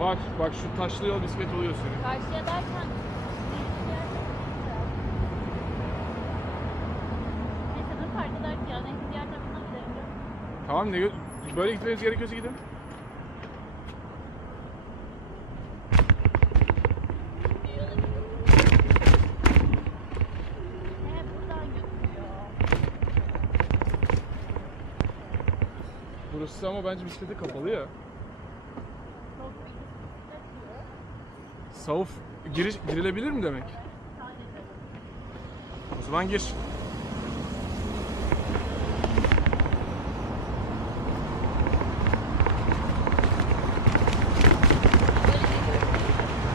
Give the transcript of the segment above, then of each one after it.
Var. Bak şu taşlı yol bisiklet oluyor senin. Karşıya derken neyse dur fark eder ki ya. Neyse diğer tarafına gidelim. Tamam böyle gitmeniz gerekiyorsa gidin. Buradan götürüyor. Burası ama bence bisiklete kapalı ya. Savuf girilebilir mi demek? O zaman gir.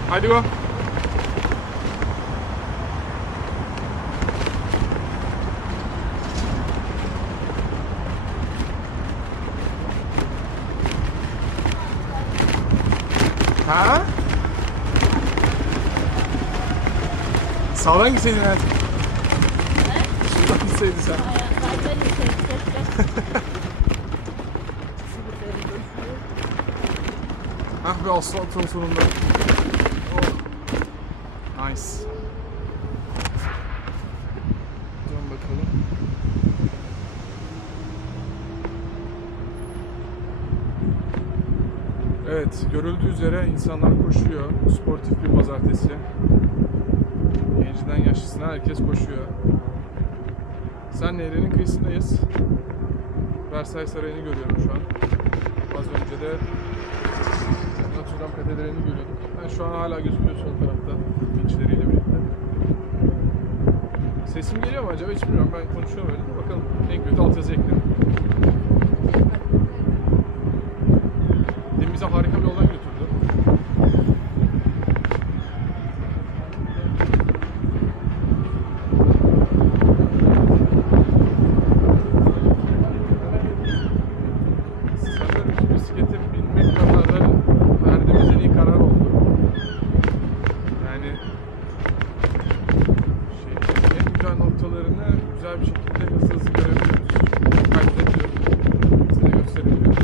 Hadi go. Ha? Sağdan gitseydin hayatım. Ne? Şuradan gitseydin sen. Zaten Ah be asfaltın sonunda. Oh. Nice. Dön bakalım. Evet, görüldüğü üzere insanlar koşuyor. Sportif bir pazartesi. Gencinden yaşlısına herkes koşuyor. Sen nehrin kıyısındayız. Versailles Sarayı'nı görüyorum şu an. Az önce de Notre Dame Katedrali'ni görüyorduk. Ben şu an hala gözüküyor sol tarafta. Vinçleriyle birlikte. Sesim geliyor mu acaba hiç bilmiyorum. Ben konuşuyorum öyle de bakalım. En kötü altyazı eklerim. Demin bize harika bir yoldan götürdü. Sanırım bisiklete binmek kararı verdiğimiz en iyi karar oldu. Yani en güzel noktalarını güzel bir şekilde hızlı görebiliyoruz. Kaydediyor. Size gösterebiliyor.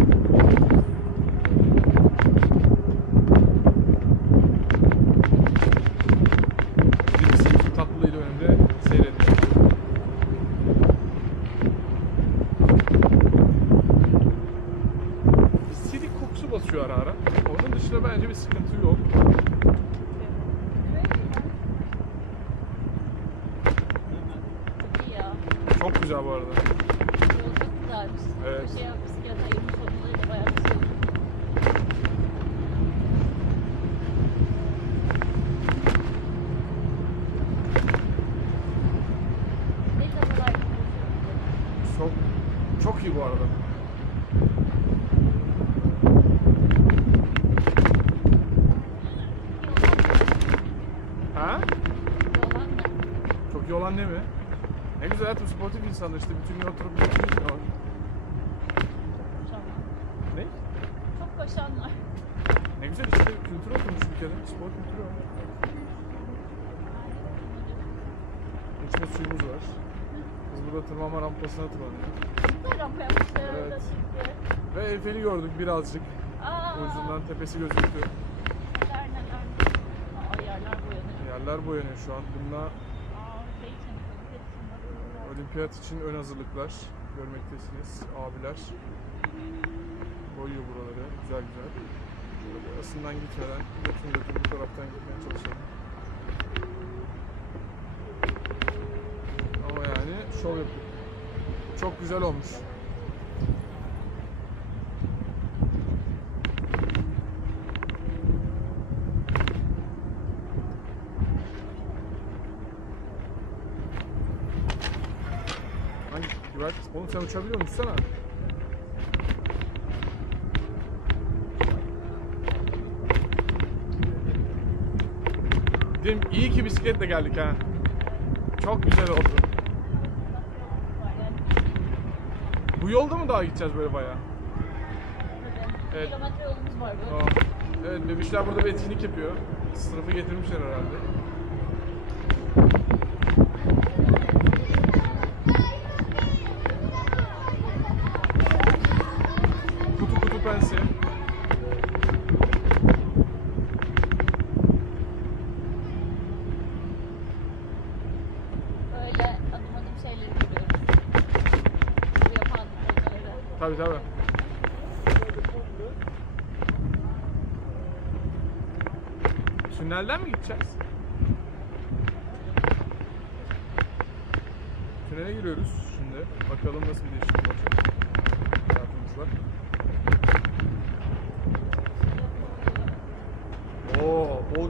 Birisi tatlılığıyla önünde seyrediyor. Silik kokusu basıyor ara ara. Onun dışında bence bir sıkıntı yok. iyi ya. Çok güzel bu arada. Yol çok güzelmiş. Evet. Şey yapmış ya da ayırmış olmaları da bayağı bir şey. Deli havalar Çok çok iyi bu arada. Ha? olan da. Çok iyi olan ne mi? Ne güzel hayatım, sportif insanlar işte bütün gün oturup bir şey var. Koşan var. Ne? Çok koşan var. Ne güzel işte kültür oturmuş bir kere. Spor kültürü var. İçme suyumuz var. Biz burada tırmanma rampasına tırmanıyoruz. Güzel rampa yapmışlar Evet. orada çünkü. Ve Eyfel'i gördük birazcık. Aa, Ucundan tepesi gözüktü. neler neler. Aa, yerler boyanıyor. Yerler boyanıyor şu an. Bununla Aa, şey için, olimpiyat için bakıyorlar. olimpiyat için ön hazırlıklar görmektesiniz. Abiler boyuyor buraları. Güzel güzel. Şöyle boyasından gitmeden götün bu taraftan gitmeye çalışalım. Ama yani şov yapıyor. Çok güzel olmuş. Hangi güvenlik? Oğlum sen uçabiliyor musun sana? Dedim iyi ki bisikletle geldik ha. Çok güzel oldu. Bu yolda mı daha gideceğiz böyle bayağı? Evet. Kilometre yolumuz var böyle. Aa, evet, bebişler burada bir etkinlik yapıyor. Sınıfı getirmişler herhalde. Kutu kutu pense. Tabii tabii. Tünelden mi gideceğiz? Tünele giriyoruz şimdi. Bakalım nasıl bir değişiklik olacak. Hayatımızda. Oo, bol